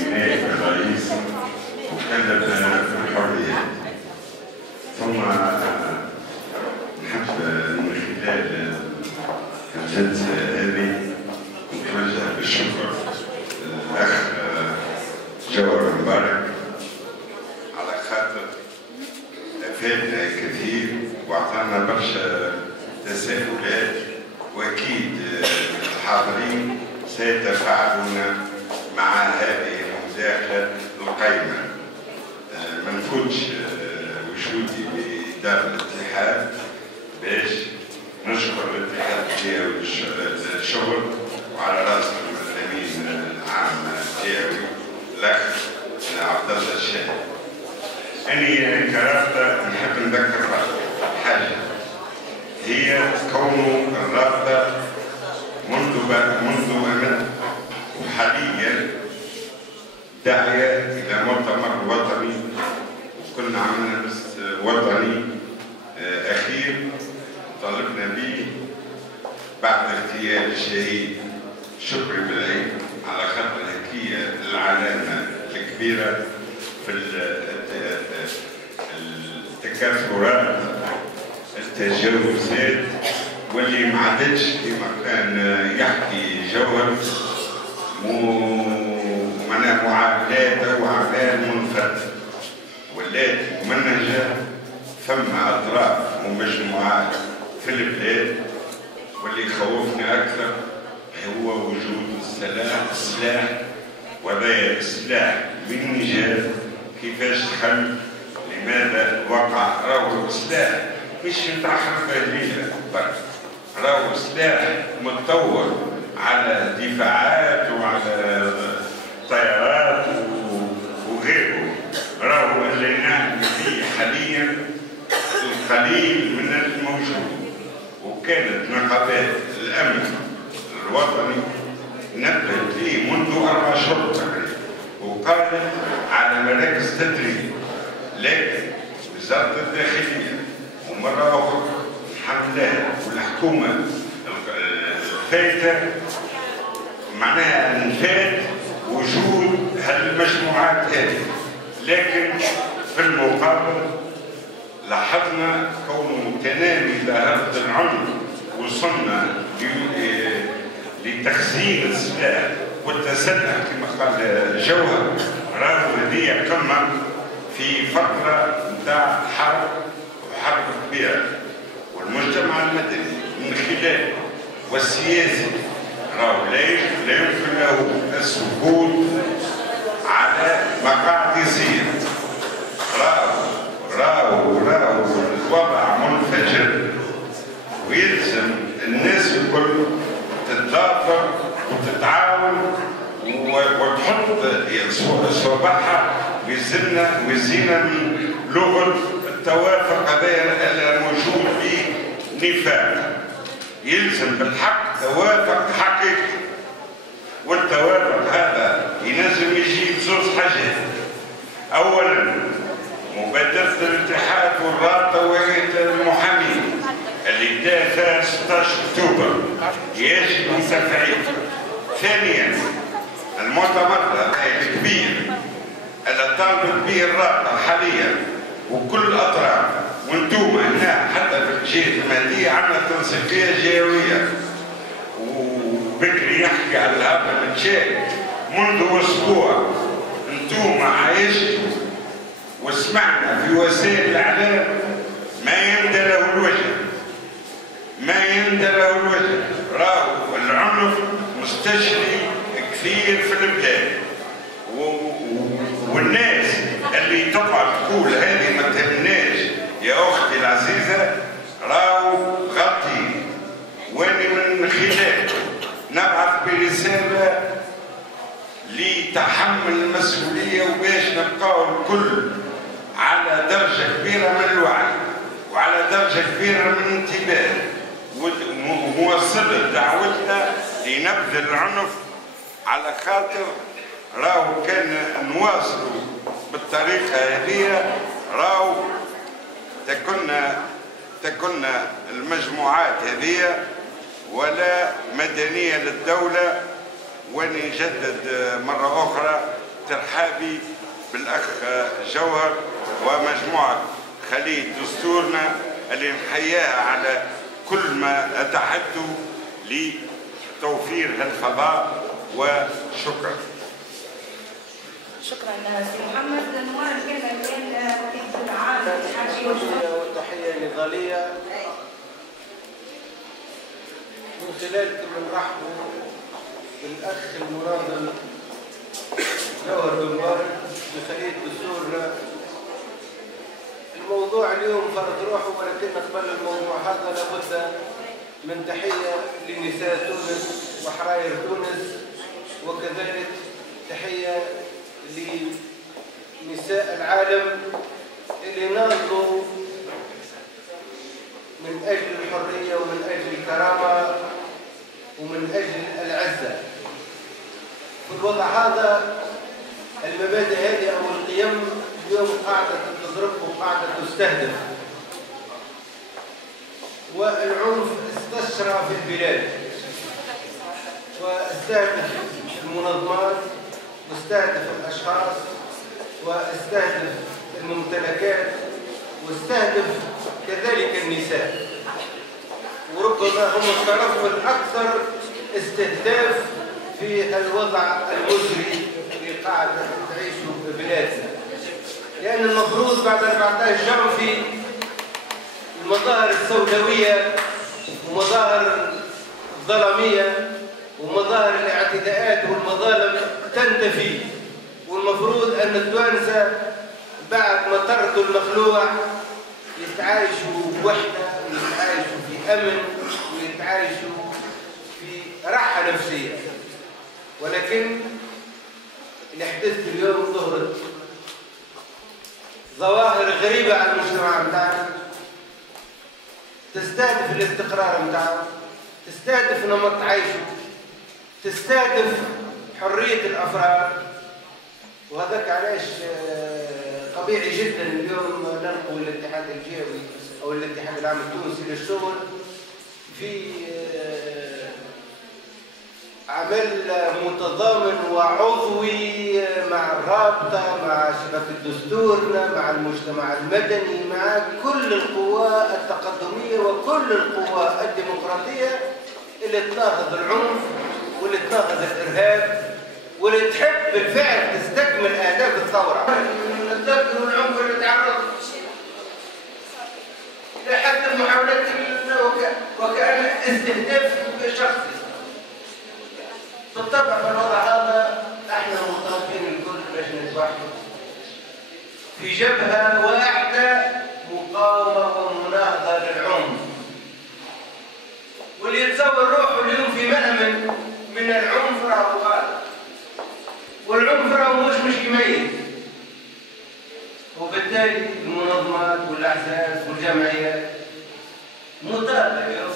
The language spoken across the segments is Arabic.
نائب الرئيس وكلف الحرية. ثم نحب من خلال الجلسة هذه نتوجه بالشكر للأخ جوهر مبارك على خاطر أفادنا كثير وأعطانا برشا تساؤلات، وأكيد الحاضرين سيتفاعلون مع هذه المداخلة القيمة. ما نفوتش وجودي بإدارة الاتحاد باش نشكر الاتحاد الجهوي للشغل، وعلى راسهم الأمين العام الجهوي الأخ عبد الله الشاهد. أني كرابطة نحب نذكر حاجة، هي كون الرابطة منذ أمد وحاليا داعية إلى مؤتمر وطني، كنا عملنا وطني أخير طالبنا به بعد اغتيال الشهيد شكري بالعيد، على خاطر هكية العلامة الكبيرة في التكاثرات التجاوزات، واللي ما عادتش كما كان يحكي جوهر معاملات أو أعمال منفردة، ولات ممنهجة. ثم أطراف ومجموعات في البلاد، واللي يخوفنا أكثر هو وجود السلاح، وهذا السلاح من جهة كيفاش دخل، لماذا وقع. راهو سلاح مش نتاع حرب أهلية برك، راهو سلاح متطور على دفاعات وعلى طيارات وغيره. راهو اللي نعمل فيه حاليا القليل من الموجود، وكانت نقابات الأمن الوطني نبهت ليه منذ 4 أشهر تقريبا، وقالت على مراكز تدريب، لكن وزارة الداخلية ومرة أخرى الحمد لله والحكومة الفايتة معناها نفات وجود هالمجموعات هذه، لكن في المقابل لاحظنا كونه تنامي ظاهرة العنف، وصلنا لتخزين السلاح والتسلح كما قال جوهر. راهو هذه قمة في فترة نتاع حرب وحرب كبيرة، والمجتمع المدني من خلال والسياسي راهو لا يمكن له السكوت على مقاعد يصير. راهو الوضع منفجر، ويلزم الناس الكل تتضافر وتتعاون وتحط صباحها وزينة من لغة التوافق هذا الموجود فيه نفاق. يلزم بالحق توافق حقيقي، والتوافق هذا ينزل يجيب 2 حاجات. أولا مبادرة الاتحاد والرابطة وهيئة المحامين اللي بدأت 16 أكتوبر يجب تفعيلها. ثانيا المؤتمر الكبير اللي طالبت به الرابطة حاليا وكل الأطراف، وانتم هنا حتى في الجهة المالية عندنا تنسيقية جهوية، وبكري يحكي على هذا المشاكل منذ أسبوع. انتم عايشتوا وسمعنا في وسائل الإعلام ما يندى له الوجه، راهو العنف مستشري كثير في البلاد، والناس اللي تقعد تقول هذه ما تهمناش يا اختي العزيزه راهو غطي. واني من خلال نبعث برساله لتحمل المسؤوليه، وباش نبقاو الكل على درجه كبيره من الوعي وعلى درجه كبيره من الانتباه، وموصله دعوتنا لنبذ العنف، على خاطر راهو كان نواصلوا بالطريقه هذه راهو تكون المجموعات هذه ولا مدنيه للدوله. ونجدد مره اخرى ترحابي بالأخ جوهر ومجموعة خلية دستورنا اللي نحياها على كل ما أتحدوا لتوفير هالفضاء، وشكرا. شكرا سي محمد. نوال كان وكيل العام والتحية النضالية من خلالكم نرحبوا بالأخ المناضل جوهر بن مبارك بخلية دستورنا. الموضوع اليوم فرض روحه، ولكن قبل الموضوع هذا لابد من تحية لنساء تونس وحراير تونس، وكذلك تحية لنساء العالم اللي ناضلوا من أجل الحرية ومن أجل الكرامة ومن أجل العزة. في الوضع هذا المبادئ هذه أو القيم اليوم قاعدة تضرب وقاعدة تستهدف، والعنف استشرى في البلاد واستهدف المنظمات واستهدف الأشخاص واستهدف الممتلكات واستهدف كذلك النساء، وربما هم الطرف الأكثر استهداف في الوضع المزري اللي قاعدة تعيشه بلادنا. لأن المفروض بعد 14 جانفي المظاهر السوداوية ومظاهر الظلامية ومظاهر الاعتداءات والمظالم تنتفي، والمفروض أن التوانسة بعد ما طردوا المخلوع يتعايشوا بوحدة ويتعايشوا في أمن ويتعايشوا في راحة نفسية. ولكن اللي حدث اليوم ظهرت ظواهر غريبة على المجتمع بتاعنا، تستهدف الاستقرار بتاعنا، تستهدف نمط عيشه، تستهدف حرية الأفراد. وهذاك علاش طبيعي جدا اليوم نلقوا الاتحاد الجهوي أو الاتحاد العام التونسي للشغل في عمل متضامن وعضوي مع الرابطة، مع شبكة دستورنا، مع المجتمع المدني، مع كل القوى التقدمية وكل القوى الديمقراطية اللي تناهض العنف واللي تناهض الإرهاب واللي تحب بالفعل تستكمل أهداف الثورة. نتذكروا العنف اللي تعرض لحتى محاولات وكأن استهداف شخصي. بالطبع في الوضع هذا احنا مطالبين الكل باش نتوحدوا في جبهه واحده مقاومه ومناهضه للعنف، واللي يتصور روحه اليوم في مأمن من العنف راهو غالب، والعنف راهو مش يميز. وبالتالي المنظمات والاحزاب والجمعيات مطالبه اليوم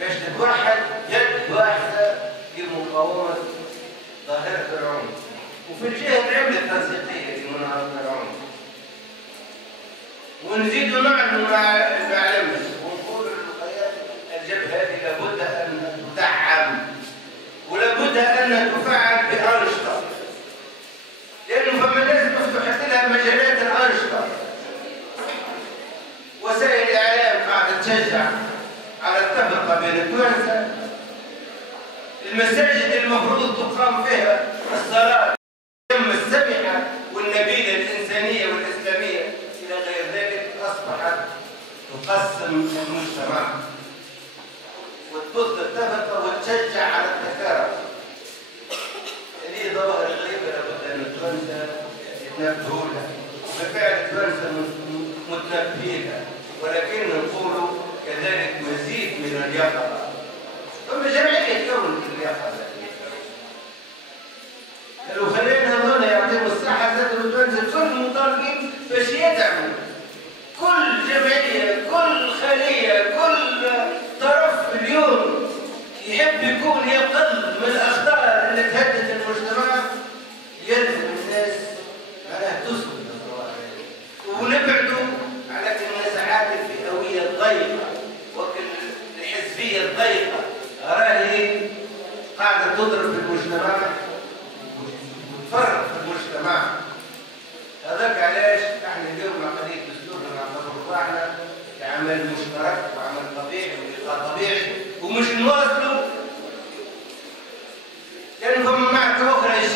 باش تتوحد يد واحده لمقاومة ظاهرة العنف، وفي الجهة العملة التنسيقية لمناهضة العنف. ونزيدوا نعلم المعلمة ونقول الجبهة هذه لابد أن تدعم ولابد أن تفعل بأنشطة، لأنه فما ناس مفتوحة لها مجالات الأنشطة. وسائل الإعلام قاعدة تشجع على التفرقة بين التوانسة، المساجد المفروض تقام فيها الصلاة السمحة والنبيلة الإنسانية والإسلامية إلى غير ذلك أصبحت تقسم المجتمع وتبث التفرقة وتشجع على التكارب. هذه ظواهر غريبة لابد أن التوانسة يتنبهوا لها، وبالفعل التوانسة متنبهين لها، ولكن نقول كذلك مزيد من اليقظة. ثم جمعية تكون اليقظة. لو خلينا هذول يعطيهم الصحة زادوا التوانسة كل المطالبين باش يدعموا كل جمعية، كل خلية، كل طرف اليوم يحب يكون يقل من الأخطار اللي تهدد المجتمع، يلزم الناس على تصل ونبعدوا على الناس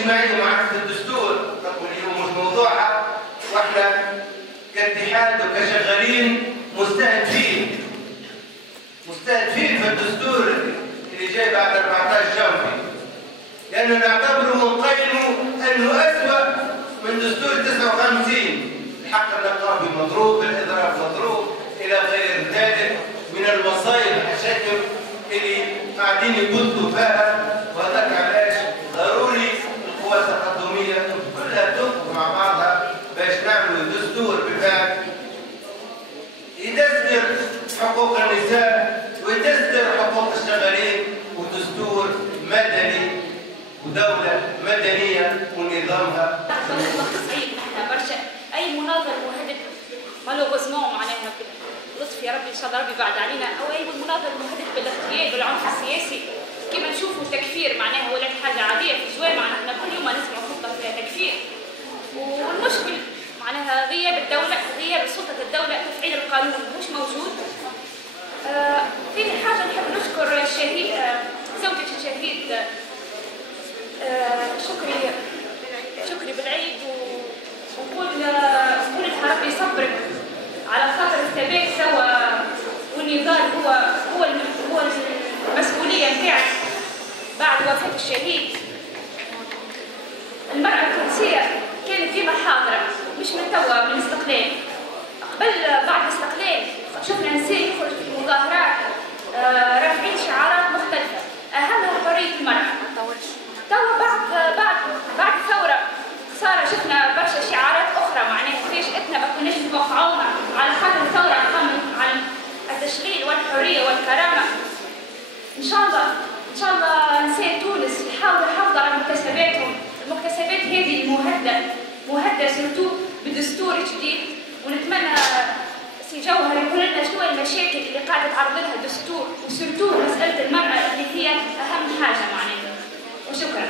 الاجتماعية ومعرفة الدستور، طب اليوم مش موضوعها، واحنا كاتحاد وكشغالين مستهدفين في الدستور اللي جاي بعد 14 شهر، لأنه نعتبره ونقيمه أنه أسوأ من دستور 59. الحق النقابي مضروب، الإضراب مضروب، إلى غير ذلك من المصايب الحشاكم اللي قاعدين يبثوا فيها، وهذاك علاش ضروري القوى التقدمية كلها تقف مع بعضها باش نعملوا دستور بالفعل يدستر حقوق النساء ويدستر حقوق الشغالين، ودستور مدني ودولة مدنية ونظامها. برشا أي مناظر مهدد مالوغوزمون معناها لطف يا ربي إن شاء الله ربي بعد علينا، أو أي مناظر مهدد بالاغتيال والعنف السياسي كما نشوفوا تكفير معناها ولات حاجة عادية في الجوامع، احنا كل يوم نسمع خطة فيها تكفير. والمشكل معناها غياب الدولة، غياب سلطة الدولة تفعيل القانون مش موجود. فيه حاجة نحب نشكر الشهيد زوجة الشهيد شكري بالعيد، ونقول لها ربي يصبرك على خاطر الثبات سوا والنضال هو المسؤولية نتاعك بعد وفاة الشهيد. المرأة التونسية كانت ديما حاضرة، مش من توا من الاستقلال، قبل بعد الاستقلال شفنا نساء يخرج في المظاهرات رافعين شعارات مختلفة أهمها حرية المرأة. توا بعد الثورة صار شفنا برشا شعارات أخرى معناها فيش إحنا ما كناش نتوقعوها على خاطر الثورة قامت على التشغيل والحرية والكرامة. إن شاء الله نساء تونس يحاولوا يحافظوا على مكتسباتهم، المكتسبات هذه مهدة سيرتو بدستور جديد، ونتمنى سي جوهر يقول لنا شنو المشاكل اللي قاعدة تعرض لها الدستور، وسيرتو مسألة المرأة اللي هي أهم حاجة معناها. وشكرا.